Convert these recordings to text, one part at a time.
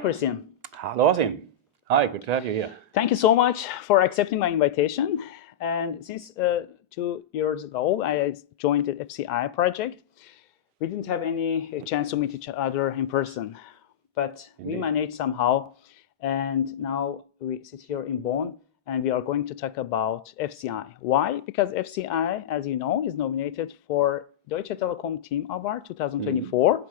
Christian. Hello, Hossein. Hi, good to have you here. Thank you so much for accepting my invitation. And since 2 years ago, I joined the FCI project. We didn't have any chance to meet each other in person, but Indeed. we managed somehow. And now we sit here in Bonn, and we are going to talk about FCI. Why? Because FCI, as you know, is nominated for Deutsche Telekom Team Award 2024.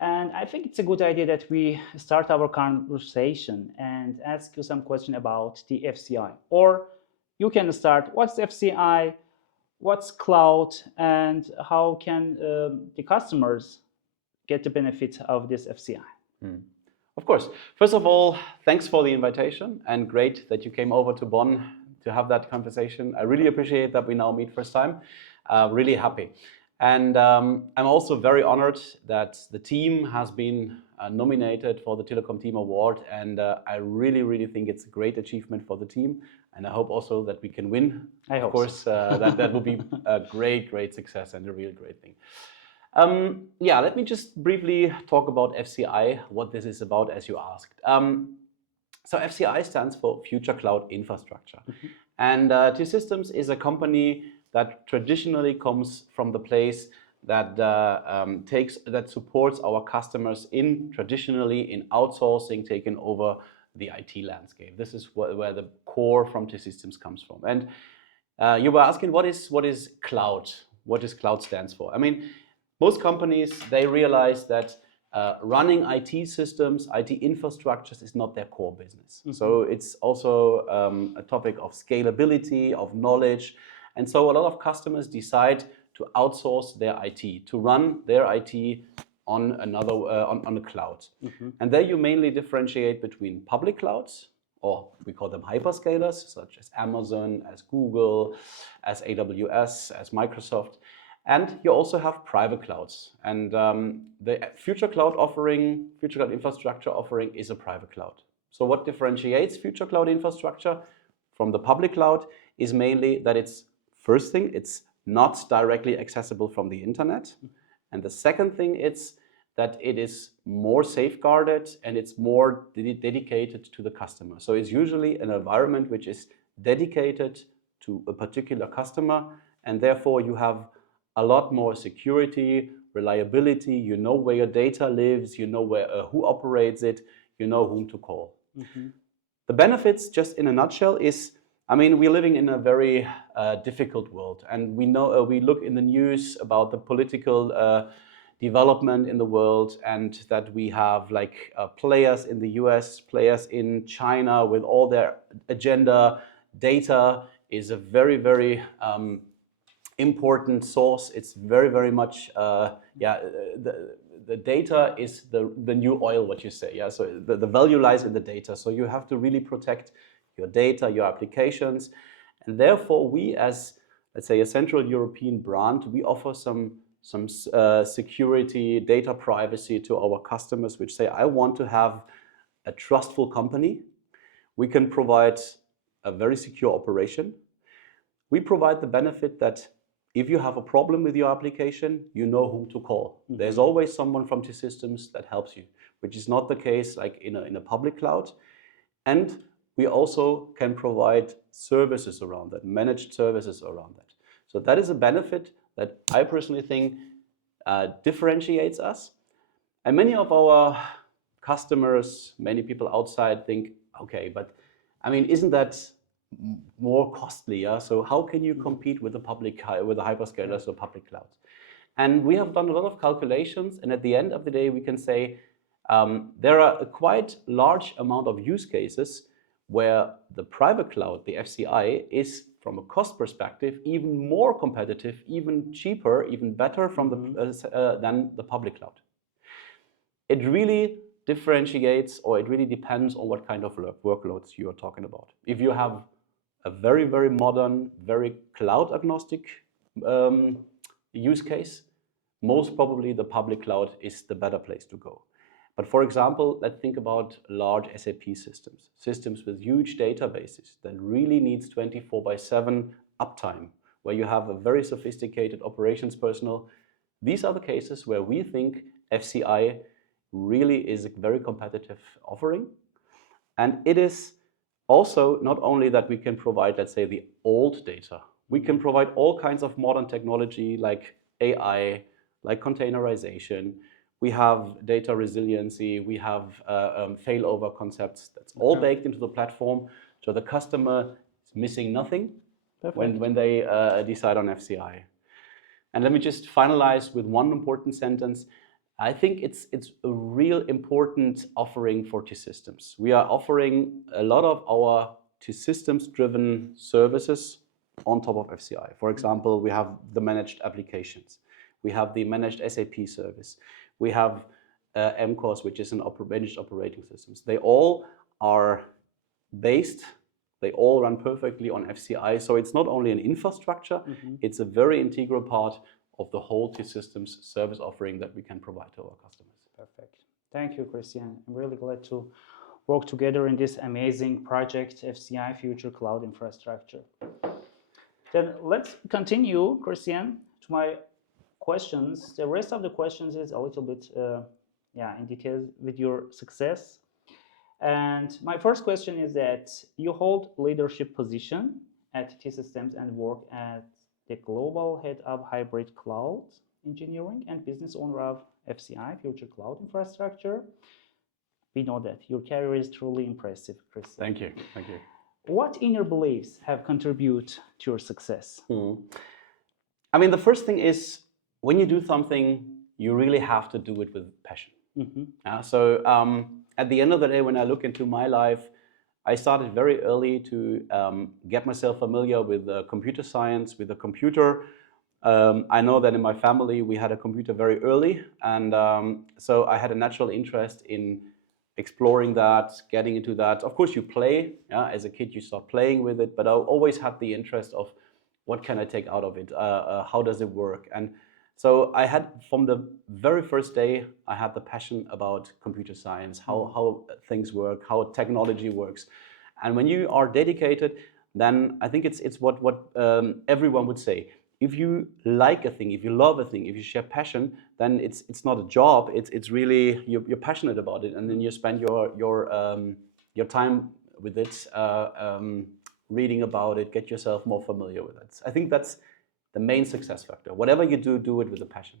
And I think it's a good idea that we start our conversation and ask you some question about the FCI. Or you can start, what's FCI, what's cloud, and how can the customers get the benefit of this FCI? Of course. First of all, thanks for the invitation, and great that you came over to Bonn to have that conversation. I really appreciate that we now meet first time. Really happy. And I'm also very honored that the team has been nominated for the Telecom Team Award, and I really think it's a great achievement for the team, and I hope also that we can win. I hope of course, so. that would be a great success and a real great thing. Yeah, let me just briefly talk about FCI, what this is about, as you asked. So FCI stands for Future Cloud Infrastructure. And T-Systems is a company that traditionally comes from the place that that supports our customers traditionally in outsourcing, taking over the IT landscape. This is where the core from T-Systems comes from. And you were asking, what is cloud? What does cloud stands for? I mean, most companies, they realize that running IT systems, IT infrastructures is not their core business. So it's also a topic of scalability, of knowledge. And so a lot of customers decide to outsource their IT, to run their IT on another on the cloud. And there you mainly differentiate between public clouds, or we call them hyperscalers, such as Amazon, as Google, as AWS, as Microsoft. And you also have private clouds. And the Future Cloud offering, Future Cloud Infrastructure offering is a private cloud. So what differentiates Future Cloud Infrastructure from the public cloud is mainly that first thing, it's not directly accessible from the internet. And the second thing is that it is more safeguarded and it's more dedicated to the customer. So it's usually an environment which is dedicated to a particular customer, and therefore you have a lot more security, reliability, you know where your data lives, you know who operates it, you know whom to call. The benefits, just in a nutshell, is, I mean, we're living in a very difficult world, and we know we look in the news about the political development in the world, and that we have like players in the US, players in China with all their agenda. Data is a very important source. It's very much the data is the new oil, what you say. Yeah, so the value lies in the data. So you have to really protect your data, your applications, and therefore we, as let's say a Central European brand, we offer some security, data privacy to our customers, which say, I want to have a trustful company. We can provide a very secure operation. We provide the benefit that if you have a problem with your application, you know whom to call. There's always someone from T-Systems that helps you, which is not the case like in a public cloud. And we also can provide services around that, managed services around that. So that is a benefit that I personally think differentiates us. And many of our customers, many people outside think, okay, but I mean, isn't that more costly? Yeah? So how can you compete with the hyperscalers or public clouds? And we have done a lot of calculations, and at the end of the day, we can say there are a quite large amount of use cases where the private cloud, the FCI, is from a cost perspective even more competitive, even cheaper, even better than the public cloud. It really differentiates, or it really depends on what kind of workloads you are talking about. If you have a very modern, very cloud agnostic use case, most probably the public cloud is the better place to go. But for example, let's think about large SAP systems with huge databases that really needs 24/7 uptime, where you have a very sophisticated operations personnel. These are the cases where we think FCI really is a very competitive offering. And it is also not only that we can provide, let's say, the old data, we can provide all kinds of modern technology like AI, like containerization. We have data resiliency, we have failover concepts. That's all baked into the platform. So the customer is missing nothing when they decide on FCI. And let me just finalize with one important sentence. I think it's a real important offering for T-Systems. We are offering a lot of our T-Systems driven services on top of FCI. For example, we have the managed applications. We have the managed SAP service. We have MCOS, which is an managed operating systems. They all are based, they all run perfectly on FCI. So it's not only an infrastructure, it's a very integral part of the whole T-Systems service offering that we can provide to our customers. Perfect. Thank you, Christian. I'm really glad to work together in this amazing project, FCI Future Cloud Infrastructure. Then let's continue, Christian, to my questions. The rest of the questions is a little bit in detail with your success. And my first question is that you hold leadership position at T-Systems and work as the global head of hybrid cloud engineering and business owner of FCI Future Cloud Infrastructure. We know that your career is truly impressive, Christian. Thank you. Thank you. What inner beliefs have contributed to your success? I mean, the first thing is when you do something, you really have to do it with passion. So at the end of the day, when I look into my life, I started very early to get myself familiar with computer science, with the computer. I know that in my family, we had a computer very early. And so I had a natural interest in exploring that, getting into that. Of course, you play. As a kid, you start playing with it. But I always had the interest of what can I take out of it? How does it work? And so I had, from the very first day, I had the passion about computer science, how things work, how technology works. And when you are dedicated, then I think it's what everyone would say. If you like a thing, if you love a thing, if you share passion, then it's not a job. It's really you're passionate about it, and then you spend your time with it, reading about it, get yourself more familiar with it. I think that's the main success factor. Whatever you do, do it with a passion.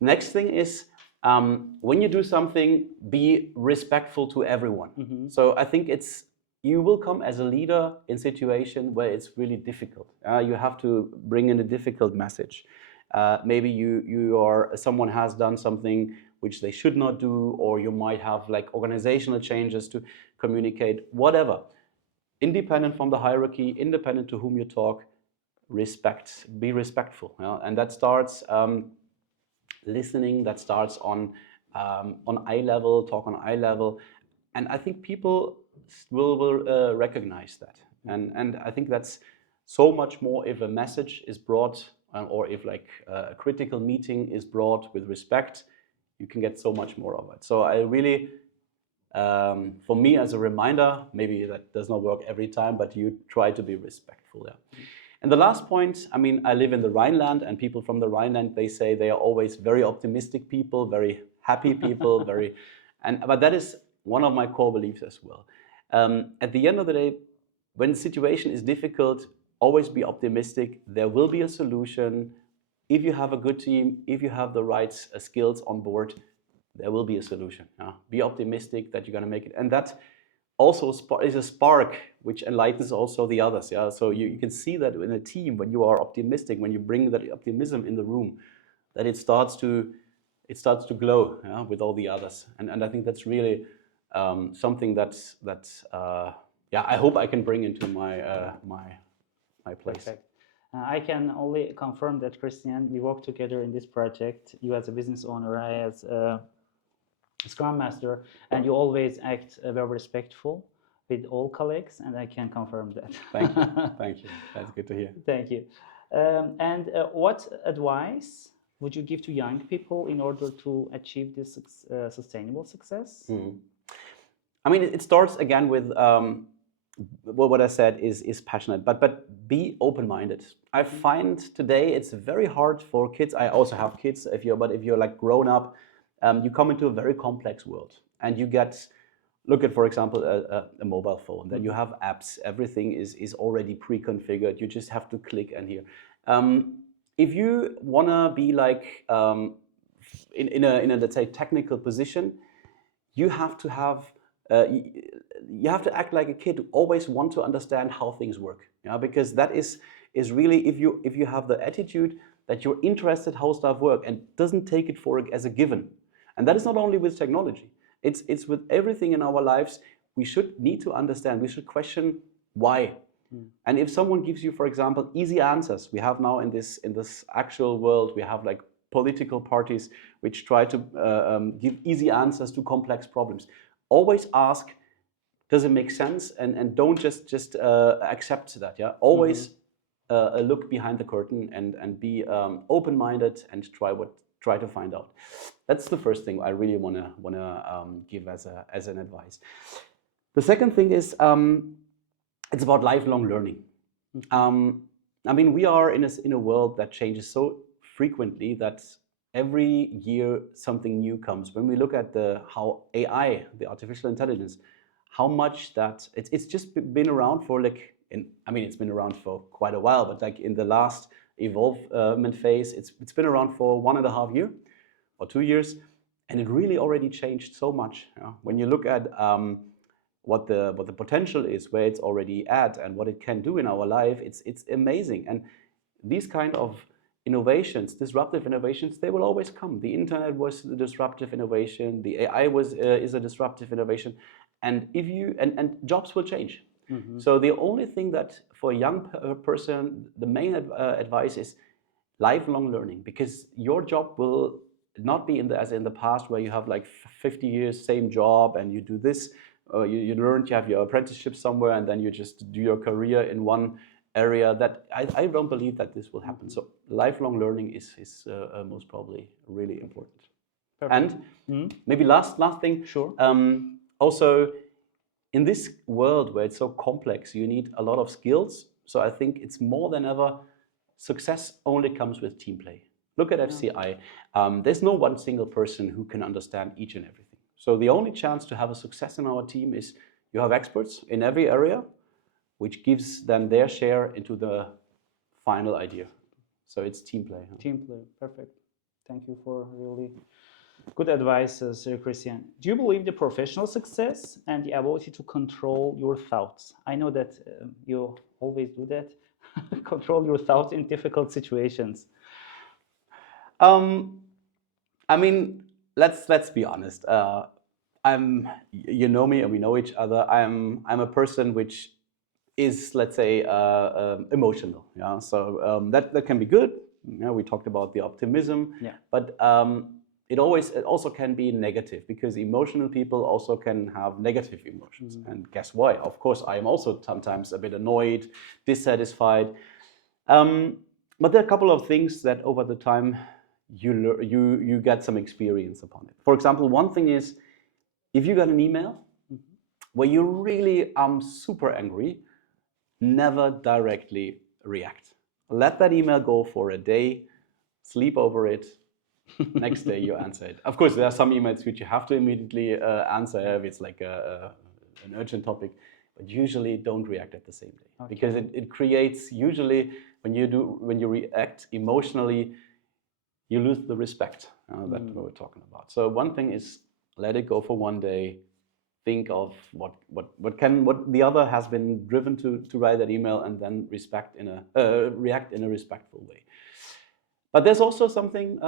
Next thing is when you do something, be respectful to everyone. So I think you will come as a leader in a situation where it's really difficult. You have to bring in a difficult message. Maybe someone has done something which they should not do, or you might have like organizational changes to communicate, whatever. Independent from the hierarchy, independent to whom you talk, be respectful. And that starts listening, that starts on eye level, talk on eye level. And I think people will recognize that. And I think that's so much more if a message is brought or if like a critical meeting is brought with respect, you can get so much more of it. So I really, for me as a reminder, maybe that does not work every time, but you try to be respectful. And the last point, I mean, I live in the Rhineland, and people from the Rhineland, they say they are always very optimistic people, very happy people, but that is one of my core beliefs as well. At the end of the day, when the situation is difficult, always be optimistic. There will be a solution. If you have a good team, if you have the right skills on board, there will be a solution. Be optimistic that you're going to make it. And that also is a spark which enlightens also the others. So you can see that in a team, when you are optimistic, when you bring that optimism in the room, that it starts to glow with all the others. And I think that's really something that I hope I can bring into my place. Perfect. I can only confirm that, Christian, we work together in this project. You as a business owner, I as a Scrum Master, and you always act very respectful with all colleagues, and I can confirm that. Thank you. Thank you. That's good to hear. Thank you. And what advice would you give to young people in order to achieve this sustainable success? I mean, it starts again with what I said is passionate, but be open-minded. I find today it's very hard for kids. I also have kids. If you're like grown up, you come into a very complex world, and you get, look at, for example, a mobile phone. Then you have apps. Everything is already pre-configured. You just have to click and here. If you want to be like in a let's say technical position, you have to have you have to act like a kid. Always want to understand how things work. Yeah, because that is really, if you have the attitude that you're interested how stuff work and doesn't take it as a given. And that is not only with technology. It's with everything in our lives. We should need to understand. We should question why. And if someone gives you, for example, easy answers, we have now in this actual world, we have like political parties which try to give easy answers to complex problems. Always ask, does it make sense? And don't just accept that. Yeah, always look behind the curtain and be open-minded and try to find out. That's the first thing I really wanna give as an advice. The second thing is it's about lifelong learning. I mean, we are in a world that changes so frequently that every year something new comes. When we look at how AI, the artificial intelligence, how much that it's just been around for like it's been around for quite a while, but like in the last evolvement phase, it's been around for 1.5 years or 2 years, and it really already changed so much. When you look at what the potential is, where it's already at, and what it can do in our life, it's amazing. And these kind of innovations, disruptive innovations, they will always come. The internet was a disruptive innovation. The AI is a disruptive innovation, and jobs will change. So the only thing that for a young person, the main advice is lifelong learning, because your job will not be as in the past where you have like 50 years same job and you do this. You learned, you have your apprenticeship somewhere, and then you just do your career in one area. That I don't believe that this will happen. So lifelong learning is most probably really important. Perfect. And maybe last thing. Sure. Also, in this world where it's so complex, you need a lot of skills. So I think it's more than ever, success only comes with team play. Look at FCI. There's no one single person who can understand each and everything. So the only chance to have a success in our team is you have experts in every area, which gives then their share into the final idea. So it's team play. Team play, perfect. Thank you for really good advice, Sir Christian. Do you believe the professional success and the ability to control your thoughts? I know that you always do that. Control your thoughts in difficult situations. I mean, let's be honest. You know me, and we know each other. I'm a person which is, let's say, emotional. Yeah, so that can be good. We talked about the optimism. Yeah. But it also can be negative, because emotional people also can have negative emotions. And guess why? Of course, I am also sometimes a bit annoyed, dissatisfied. But there are a couple of things that over the time you get some experience upon it. For example, one thing is, if you got an email where you really super angry, never directly react. Let that email go for a day, sleep over it. Next day you answer it. Of course, there are some emails which you have to immediately answer if it's like an urgent topic, but usually don't react at the same day. Okay. Because it creates, usually when you react emotionally, you lose the respect that we were talking about. So one thing is, let it go for one day. Think of what the other has been driven to write that email, and then react in a respectful way. But there's also something,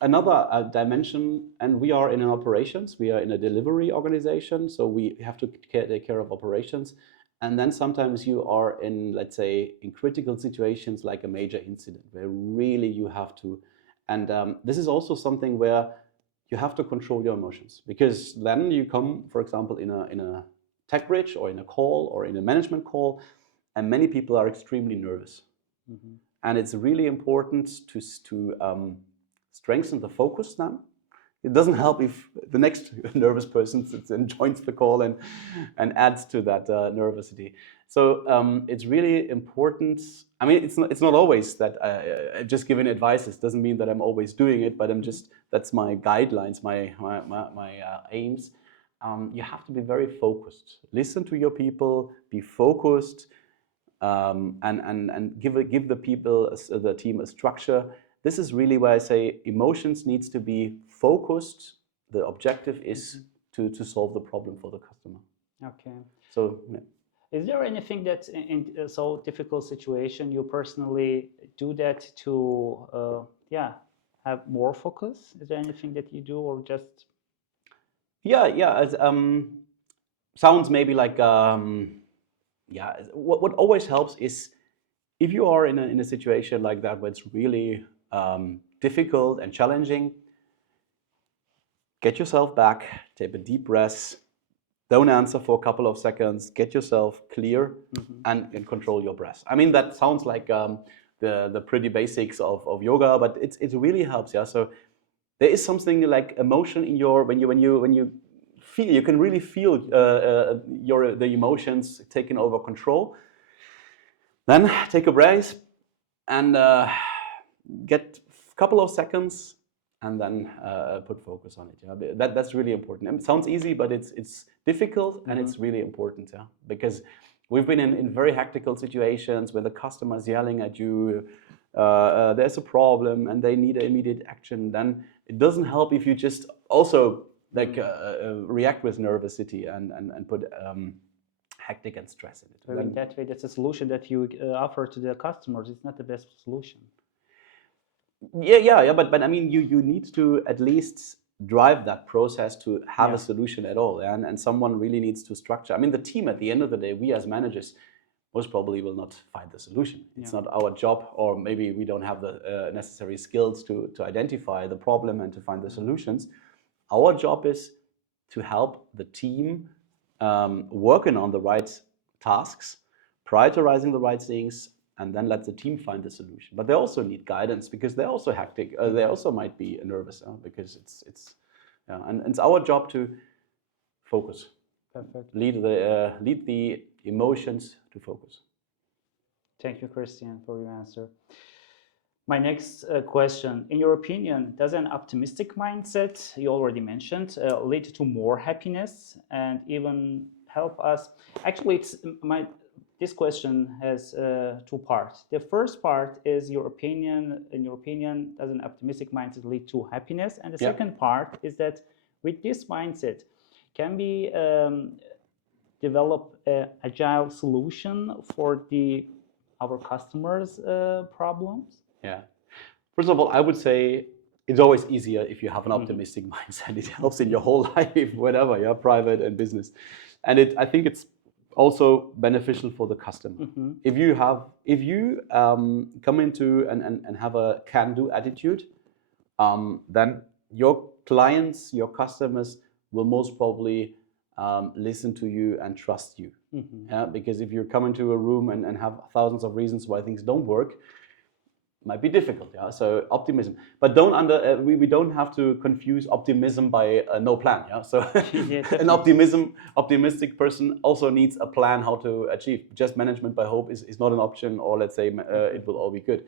another dimension, and we are in operations. We are in a delivery organization, so we have to take care of operations. And then sometimes you are in, let's say, in critical situations like a major incident, where really you have to. And this is also something where you have to control your emotions, because then you come, for example, in a tech bridge or in a call or in a management call, and many people are extremely nervous. And it's really important to strengthen the focus then. It doesn't help if the next nervous person sits and joins the call and adds to that nervosity. So it's really important. I mean, it's not always that just giving advices doesn't mean that I'm always doing it, but that's my guidelines, my aims. You have to be very focused. Listen to your people, be focused, and give the people, the team, a structure. This is really where I say emotions needs to be focused. The objective is to solve the problem for the customer. Okay. So. Yeah. Is there anything that in a so difficult situation you personally do that to have more focus? Is there anything that you do, or just? Yeah. Sounds maybe like What always helps is if you are in a situation like that where it's really difficult and challenging. Get yourself back, take a deep breath. Don't answer for a couple of seconds. Get yourself clear and control your breath. I mean, that sounds like the pretty basics of yoga, but it really helps. Yeah. So there is something like emotion in your when you feel, you can really feel the emotions taking over control. Then take a breath and get a couple of seconds. And then put focus on it. Yeah, that's really important. It sounds easy, but it's difficult and it's really important. Yeah, because we've been in very hectical situations where the customer's yelling at you. There's a problem and they need immediate action. Then it doesn't help if you just also react with nervosity and put hectic and stress in it. So in that way, that's a solution that you offer to the customers. It's not the best solution. Yeah. But I mean, you need to at least drive that process to have a solution at all, and someone really needs to structure. I mean, the team at the end of the day, we as managers most probably will not find the solution. It's not our job, or maybe we don't have the necessary skills to identify the problem and to find the solutions. Our job is to help the team working on the right tasks, prioritizing the right things, and then let the team find the solution. But they also need guidance because they're also hectic. They also might be nervous because and it's our job to focus. Perfect. Lead the emotions to focus. Thank you, Christian, for your answer. My next question: in your opinion, does an optimistic mindset, you already mentioned, lead to more happiness and even help us? Actually, this question has two parts. The first part is your opinion. In your opinion, does an optimistic mindset lead to happiness? And the second part is that with this mindset, can we develop an agile solution for our customers' problems? Yeah. First of all, I would say it's always easier if you have an optimistic mindset. It helps in your whole life, whatever, private and business. And I think it's also beneficial for the customer. If you come into and have a can-do attitude, then your clients, your customers will most probably listen to you and trust you. Because if you come into a room and have thousands of reasons why things don't work, it might be difficult. So optimism, but we don't have to confuse optimism by no plan. So an optimistic person also needs a plan how to achieve. Just management by hope is not an option, or let's say it will all be good.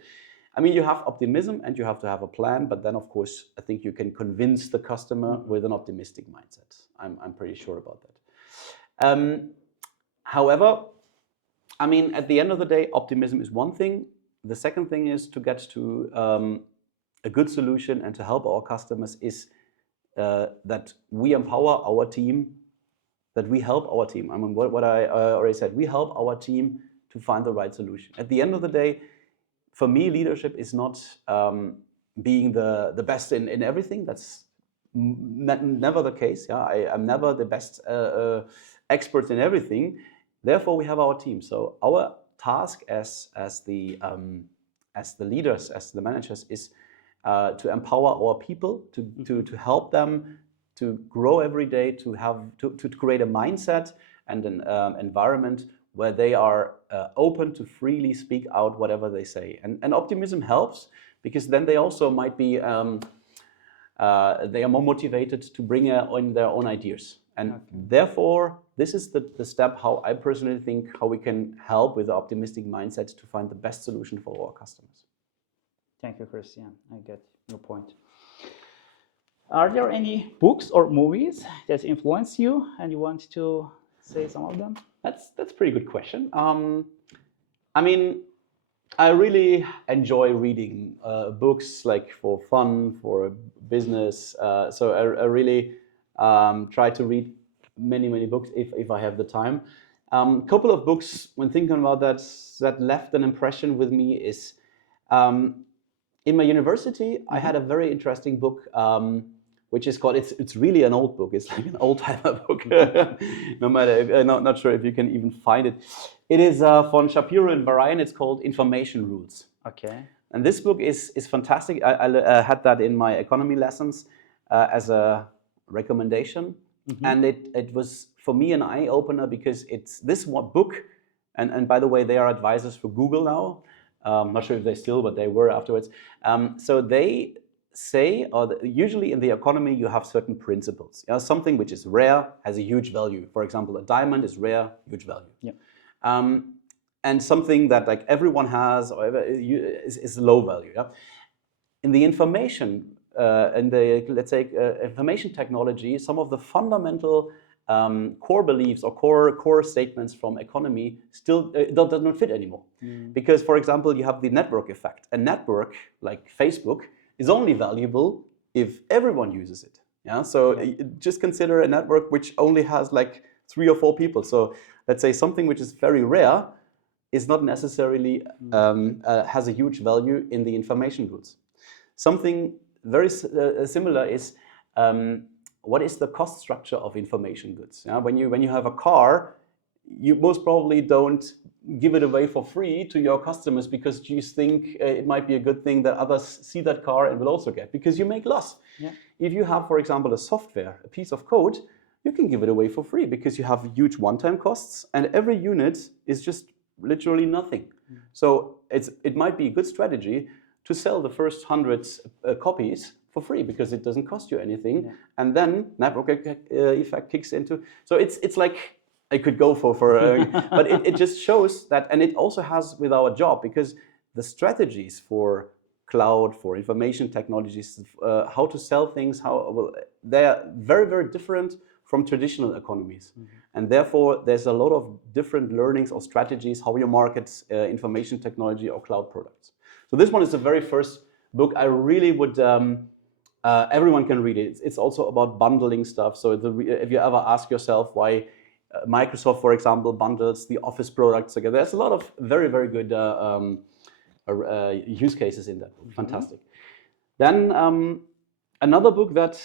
I mean, you have optimism and you have to have a plan, but then of course I think you can convince the customer with an optimistic mindset. I'm pretty sure about that. However, I mean, at the end of the day, optimism is one thing. The second thing is to get to a good solution and to help our customers is that we empower our team, that we help our team. I mean, what I already said, we help our team to find the right solution. At the end of the day, for me, leadership is not being the best in everything. That's never the case. I'm never the best expert in everything. Therefore, we have our team. So our task as the leaders, as the managers, is to empower our people, to help them to grow every day, to create a mindset and an environment where they are open to freely speak out whatever they say. And optimism helps because then they also might be they are more motivated to bring in their own ideas. And Okay. therefore, this is the step how I personally think how we can help with the optimistic mindset to find the best solution for our customers. Thank you, Christian. I get your point. Are there any books or movies that influence you and you want to say some of them? That's a pretty good question. I mean, I really enjoy reading books like for fun, for business. So I really try to read many books if I have the time. Couple of books when thinking about that left an impression with me is in my university. I had a very interesting book. Which is called, it's really an old book. It's like an old-timer book. No matter, I'm not sure if you can even find it. It is von Shapiro and Bahrain. It's called Information Rules. Okay. And this book is fantastic. I had that in my economy lessons as a recommendation. And it was, for me, an eye-opener because it's this one book, and by the way, they are advisors for Google now. I'm not sure if they still, but they were afterwards. So they say, usually in the economy, you have certain principles. Something which is rare has a huge value. For example, a diamond is rare, huge value. Yeah. And something that like everyone has or is low value. Yeah? In the information, let's say information technology, some of the fundamental core beliefs or core statements from economy still does not fit anymore. Because, for example, you have the network effect. A network like Facebook is only valuable if everyone uses it. Yeah. So just consider a network which only has like 3 or 4 people. So let's say something which is very rare is not necessarily has a huge value in the information rules. Something very similar is what is the cost structure of information goods? Yeah? When you have a car, you most probably don't give it away for free to your customers because you think it might be a good thing that others see that car and will also get, because you make loss. Yeah. If you have, for example, a software, a piece of code, you can give it away for free because you have huge one-time costs and every unit is just literally nothing. So it might be a good strategy to sell the first 100 copies for free because it doesn't cost you anything, and then network effect kicks into. So it's like I could go for but it just shows that, and it also has with our job, because the strategies for cloud, for information technologies, how to sell things, they are very different from traditional economies. And therefore, there's a lot of different learnings or strategies how you market information technology or cloud products. So this one is the very first book. I really would, everyone can read it. It's also about bundling stuff. So if you ever ask yourself why Microsoft, for example, bundles the Office products together, there's a lot of very good use cases in that book. Fantastic. Then another book that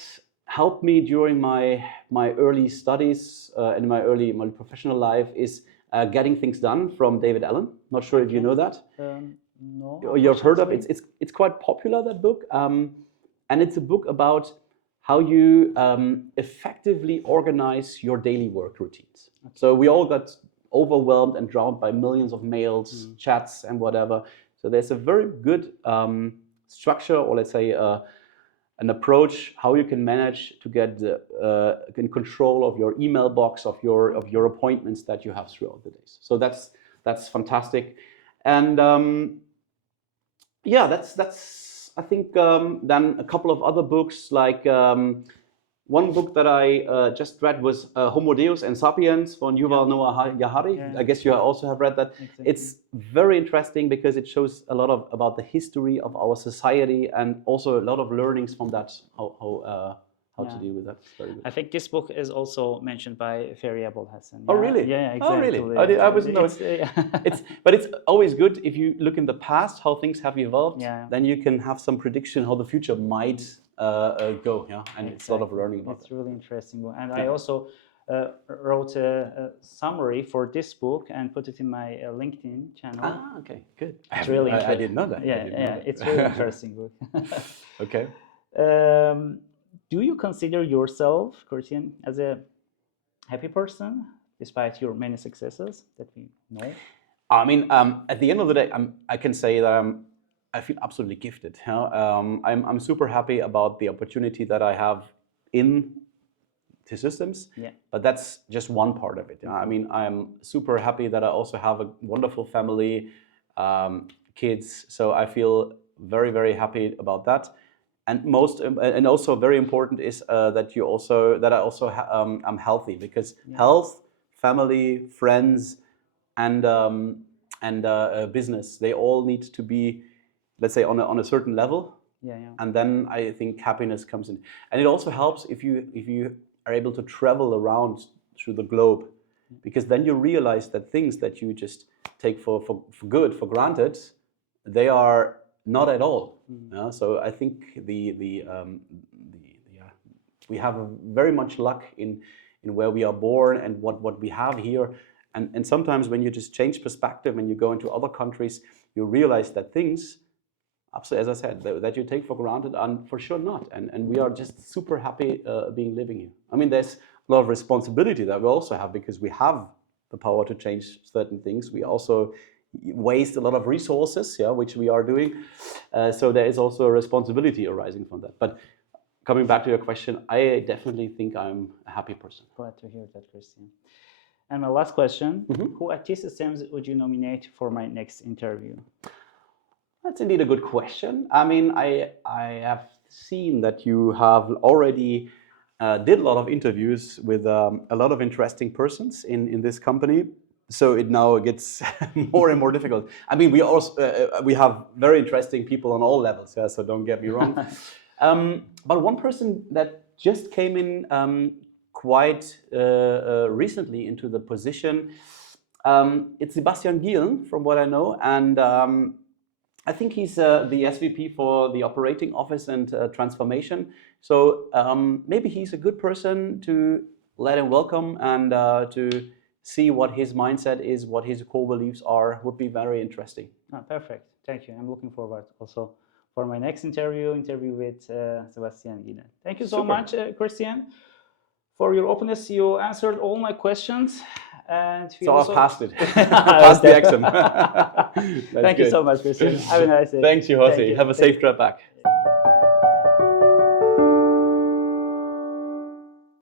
helped me during my early studies and my professional life is Getting Things Done from David Allen. Not sure if you know that. No. You've heard of it. It's quite popular, that book. And it's a book about how you effectively organize your daily work routines. Okay. So we all got overwhelmed and drowned by millions of mails, chats, and whatever. So there's a very good structure, or let's say an approach how you can manage to get in control of your email box, of your appointments that you have throughout the days. So that's fantastic. And that's I think then a couple of other books, like one book that I just read was Homo Deus and Sapiens von Yuval Noah Harari. I guess you also have read that. Exactly. It's very interesting because it shows a lot about the history of our society and also a lot of learnings from that, how to deal with that. It's very good. I think this book is also mentioned by Ferry Abul Hassan. Oh, really? Yeah, exactly. Oh, really? I wasn't know. But it's always good if you look in the past, how things have evolved, then you can have some prediction how the future might go, yeah, and it's a lot of learning about It's really interesting book. And I also wrote a summary for this book and put it in my LinkedIn channel. Ah, okay, good. It's really I didn't know that. It's really interesting book. Okay. Do you consider yourself, Christian, as a happy person despite your many successes that we know? I mean, at the end of the day, I can say that I feel absolutely gifted. I'm super happy about the opportunity that I have in systems. Yeah. But that's just one part of it. I mean, I'm super happy that I also have a wonderful family, kids. So I feel very, very happy about that. And also very important is that I also am healthy, because health, family, friends, and business, they all need to be, let's say, on a certain level. Yeah. And then I think happiness comes in. And it also helps if you are able to travel around through the globe, because then you realize that things that you just take for granted, they are not at all. So I think we have very much luck in where we are born and what we have here. And sometimes when you just change perspective and you go into other countries, you realize that things, as I said, that you take for granted are for sure not. And we are just super happy living here. I mean, there's a lot of responsibility that we also have, because we have the power to change certain things. We also waste a lot of resources, which we are doing. So there is also a responsibility arising from that. But coming back to your question, I definitely think I'm a happy person. Glad to hear that, Christian. And my last question, who at T-Systems would you nominate for my next interview? That's indeed a good question. I mean, I have seen that you have already did a lot of interviews with a lot of interesting persons in this company. So it now gets more and more difficult. I mean, we have very interesting people on all levels, so don't get me wrong. But one person that just came in quite recently into the position, it's Sebastian Gielen, from what I know, and I think he's the SVP for the operating office and transformation. So maybe he's a good person to let him welcome and to see what his mindset is, what his core beliefs are, would be very interesting. Perfect. Thank you. I'm looking forward also for my next interview with Sebastian Gielen. Thank you so much, Christian, for your openness. You answered all my questions. And so I passed it. Passed the exam. Thank you so much, Christian. Have a nice day. Thanks you, Hossein. Have a safe trip back.